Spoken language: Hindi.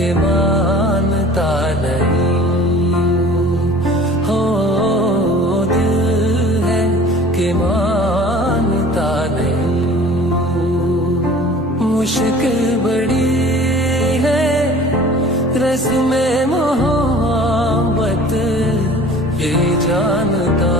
के मानता नहीं हो, दिल है कि मानता नहीं। मुश्किल बड़ी है रस्म मोहब्बत ये जानता